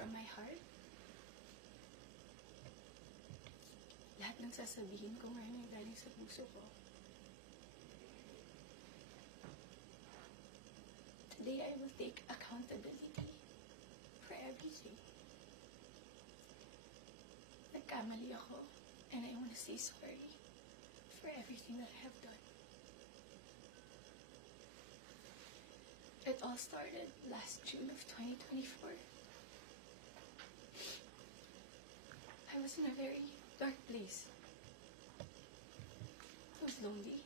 from my heart. Lahat ng sasabihin ko ngayon ay galing sa puso ko. Today I will take accountability for everything. Nagkamali ako, and I want to say sorry for everything that I have done. It all started last June of 2024. I was in a very dark place. I was lonely.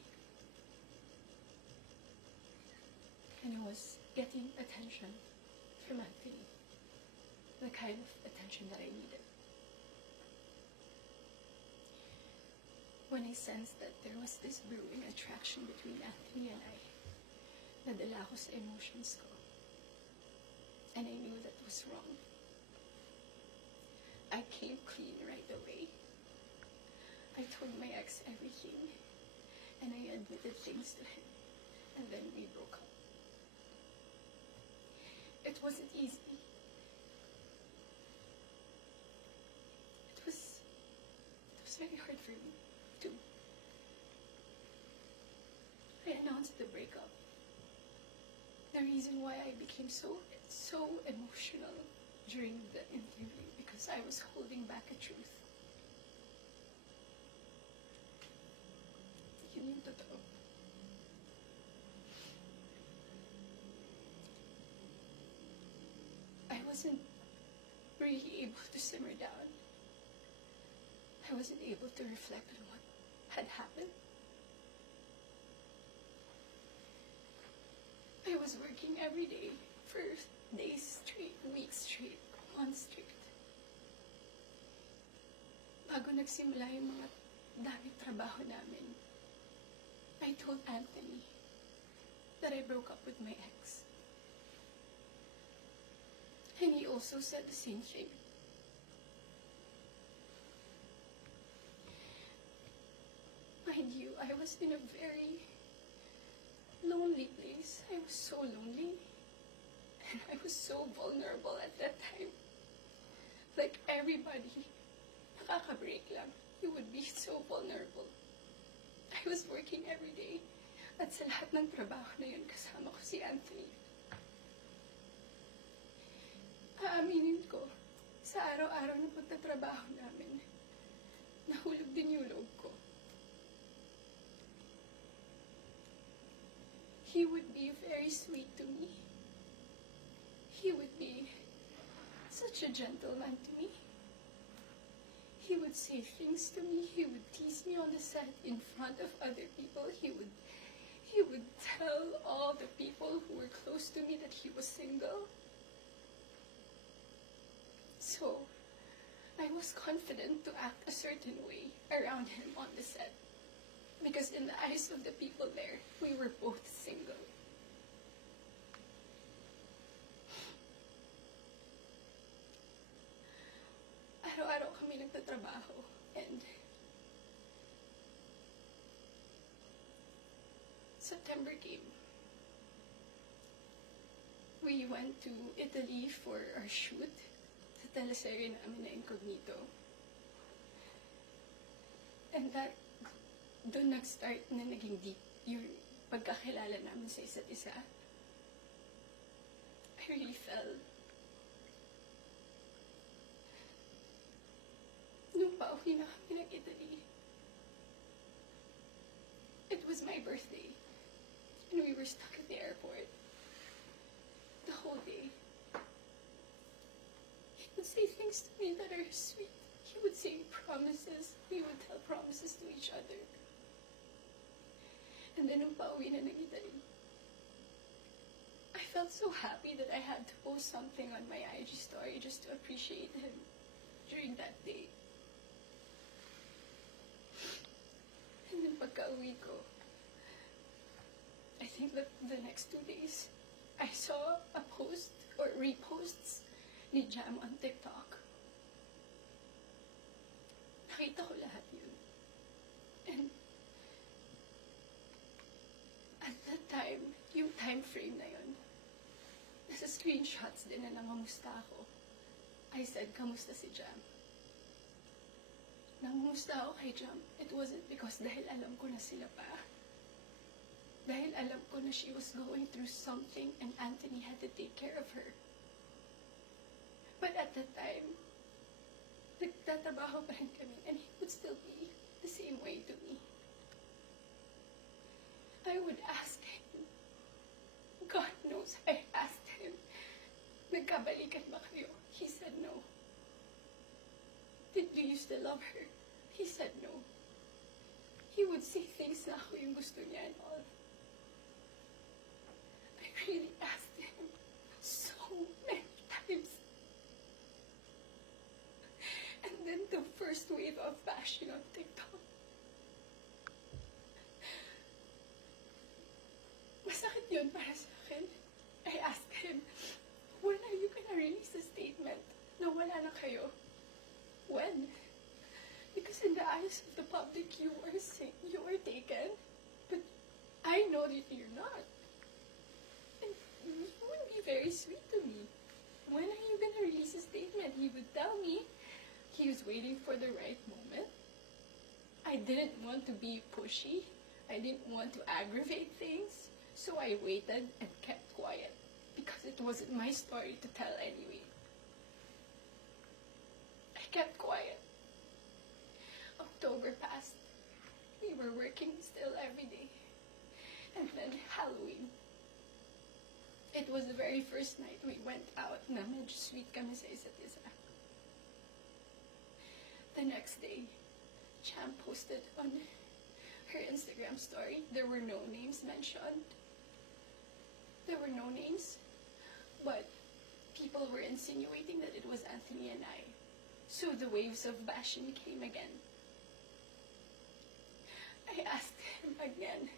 And I was getting attention from Anthony. The kind of attention that I needed. When I sensed that there was this brewing attraction between Anthony and I, nadala ako sa emotions ko. And I knew that was wrong. I came clean right away. I told my ex everything, and I admitted things to him, and then we broke up. It wasn't easy. It was very hard for me, too. I announced the breakup. The reason why I became so emotional during the interview, because I was holding back a truth. Yun yung totoo. I wasn't really able to simmer down. I wasn't able to reflect on what had happened. I was working every day for days straight, weeks straight, months straight. Bago nagsimula yung mga daming trabaho namin, I told Anthony that I broke up with my ex. And he also said the same thing. Mind you, I was in a very lonely place. I was so lonely. And I was so vulnerable at that time. Like everybody, nakaka-break lang. You would be so vulnerable. I was working every day. At sa lahat ng trabaho na yun, kasama ko si Anthony. Aaminin ko, sa araw-araw na pagtatrabaho namin, nahulog din yung loob ko. He would be very sweet to me. He would be such a gentleman to me. He would say things to me. He would tease me on the set in front of other people. He would tell all the people who were close to me that he was single. So, I was confident to act a certain way around him on the set. Because in the eyes of the people there, we were both single. Araw-araw kami nagtatrabaho, and September came. We went to Italy for our shoot sa teleserye namin na Incognito. And doon nag-start na naging deep yung pagkakilala namin sa isa't isa. I really fell. Nung pauwi na kami ng Italy, it was my birthday, and we were stuck at the airport the whole day. He would say things to me that are sweet. He would say promises. We would tell promises to each other. And then nung pauwi na ng Italy, I felt so happy that I had to post something on my IG story just to appreciate him during that day. And then pagka-uwi ko, I think that the next 2 days, I saw a post or reposts ni Jam on TikTok. Nakita ko lahat yun. And at that time, yung time frame na yun, nasa screenshots din na nangamusta ako. I said, kamusta si Jam? Nangumusta ako kay Jam, it wasn't because dahil alam ko na sila pa. Dahil alam ko na she was going through something and Anthony had to take care of her. But at that time, nagtatrabaho pa rin kami and he would still be the same way to me. I would ask him, God knows I asked him, nagkabalikan ba kayo? He said no. Do you still love her? He said no. He would say things na ako yung gusto niya and all. I really asked him so many times. And then the first wave of bashing on TikTok. Masakit yun para sa akin. I asked him, when are you gonna release a statement na wala na kayo? When? Because in the eyes of the public, you are taken. But I know that you're not. And you would be very sweet to me. When are you gonna release a statement? He would tell me he was waiting for the right moment. I didn't want to be pushy. I didn't want to aggravate things. So I waited and kept quiet. Because it wasn't my story to tell anyway. I kept quiet. October passed. We were working still every day. And then Halloween. It was the very first night we went out na medyo sweet kami sa isa't isa. The next day, Cham posted on her Instagram story. There were no names mentioned. There were no names. But people were insinuating that it was Anthony and I. So the waves of bashing came again. I asked him again,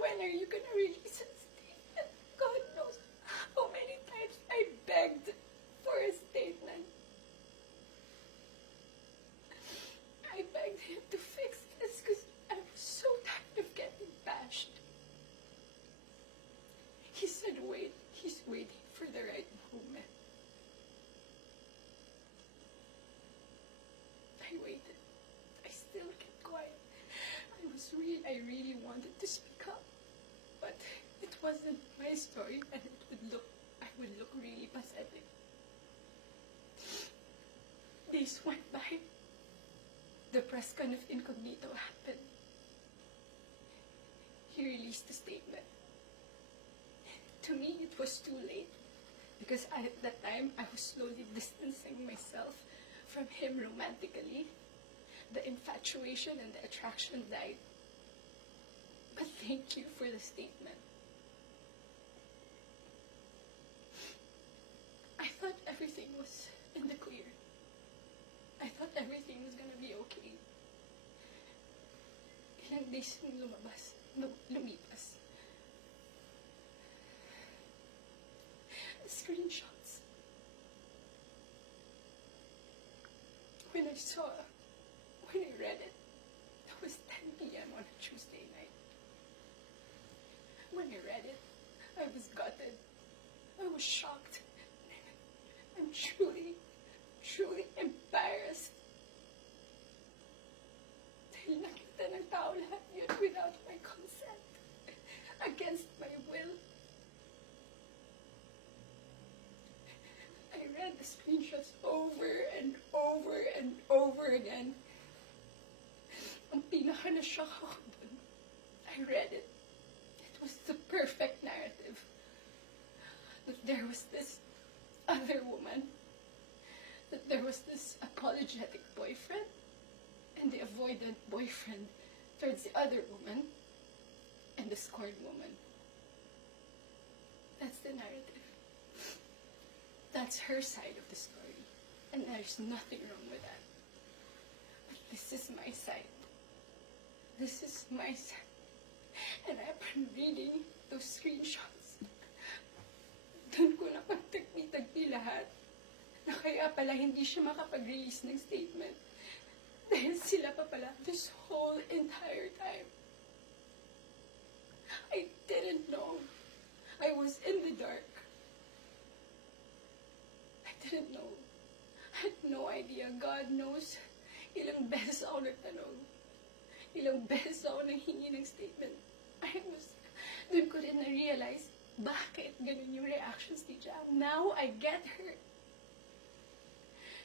when are you gonna release a statement? God knows how many times I begged for a statement. I begged him to fix this because I was so tired of getting bashed. He said, wait, he's waiting for the right moment. I waited. I still kept quiet. I really wanted to speak up. But it wasn't my story and I would look really pathetic. Days went by. The press con of Incognito happened. He released a statement. To me, it was too late. Because at that time, I was slowly distancing myself from him romantically. The infatuation and the attraction died. But thank you for the statement. I thought everything was in the clear. I thought everything was gonna be okay. Ilang days nung lumipas. The screenshots. When I read it, it was 10 p.m. on a Tuesday night. When I read it, I was gutted. I was shocked. I'm truly embarrassed. Dahil nakita ng tao lahat yun without my consent. Against my will. I read the screenshots over and over and over again. Ang pinaka-na-shock ako dun, I read it. It was the perfect narrative. That there was this other woman. That there was this apologetic boyfriend. And the avoidant boyfriend towards the other woman. And the scorned woman. That's the narrative. That's her side of the story. And there's nothing wrong with that. But this is my side. This is my side. And I've been reading those screenshots. Doon ko napagtagpi-tagpi lahat. Na kaya pala hindi siya makapag-release ng statement. Dahil sila pa pala this whole entire time. I didn't know. I was in the dark. I didn't know I had no idea. God knows. Ilang beses ako nagtanong. Ilang beses ako nanghingi ng statement. Doon ko rin na-realize, bakit ganun yung reactions ni Jam. Now, I get her.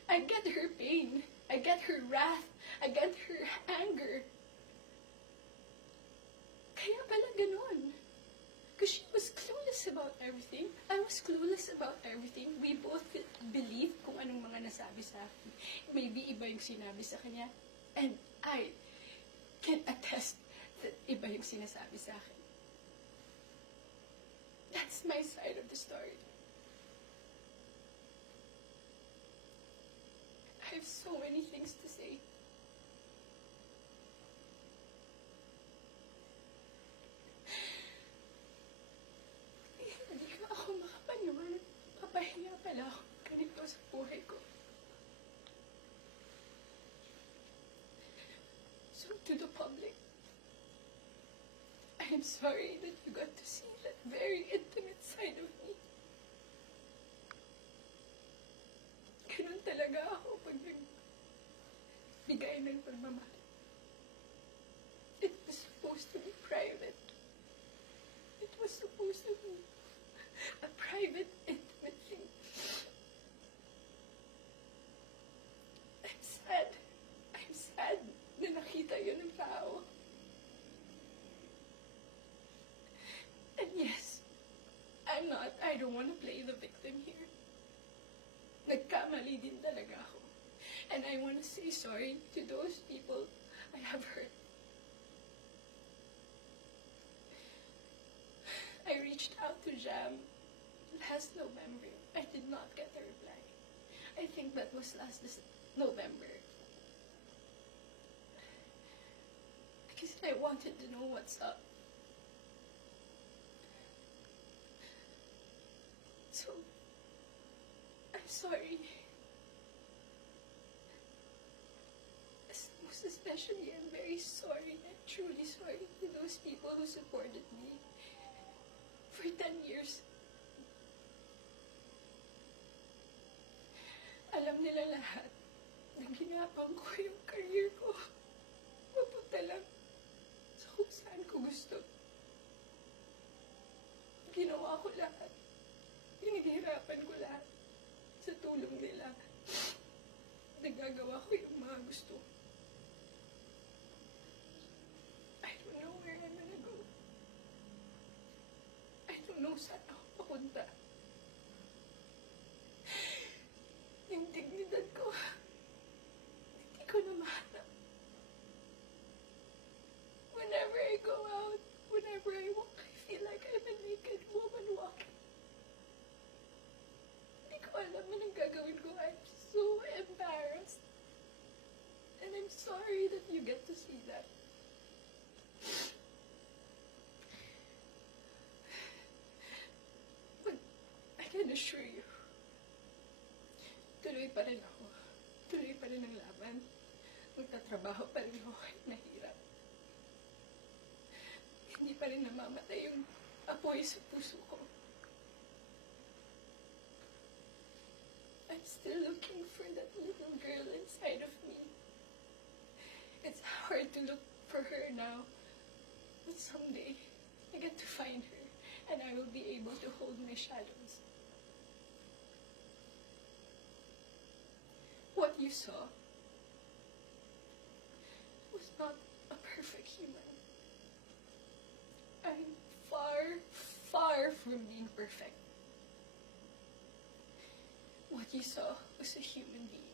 I get her pain. I get her wrath. I get her anger. Kaya pala ganun. Because she was clueless about everything. I was clueless about everything. We both believed kung anong mga nasabi sa akin. Maybe iba yung sinabi sa kanya. And I can attest that iba yung sinasabi sa akin. That's my side of the story. I have so many things to say. Hindi ka ako makapaniwala. Papahinga pala ako ganito sa buhay ko. So to the public, I am sorry that you got to see that very intimate side of me. Ganun talaga ako pag nagbigay ng pagmamahal. It was supposed to be private. It was supposed to be a private, intimate thing. I'm sad na nakita yun ng tao. And yes, I don't want to play the victim here. Nagkamali din talaga ako. And I want to say sorry to those people I have hurt. I reached out to Jam last November. I did not get a reply. I think that was last November. Because I wanted to know what's up. So, I'm sorry. Most especially, I'm very sorry. I'm truly sorry to those people who supported me for 10 years. Alam nila lahat na ginapang ko yung career ko. Mapunta lang sa kung saan ko gusto. Ginawa ko lahat. Pinaghirapan ko lahat sa tulong nila. Nagagawa ko yung mga gusto. I don't know where I'm gonna go. I don't know saan ako papunta. Yung dignidad ko, hindi ko na mahanap. Whenever I go out, whenever I walk, I feel like I'm a naked woman walking. Hindi ko alam anong gagawin ko. I'm so embarrassed. And I'm sorry that you get to see that. But I can assure you, tuloy pa rin ako. Tuloy pa rin ang laban. Magtatrabaho pa rin ako kahit nahirap. Hindi pa rin namamatay yung apoy sa puso ko. I'm still looking for that little girl inside of me. It's hard to look for her now, but someday I get to find her and I will be able to hold my shadows. What you saw was not a perfect human. I'm far, far from being perfect. What you saw was a human being.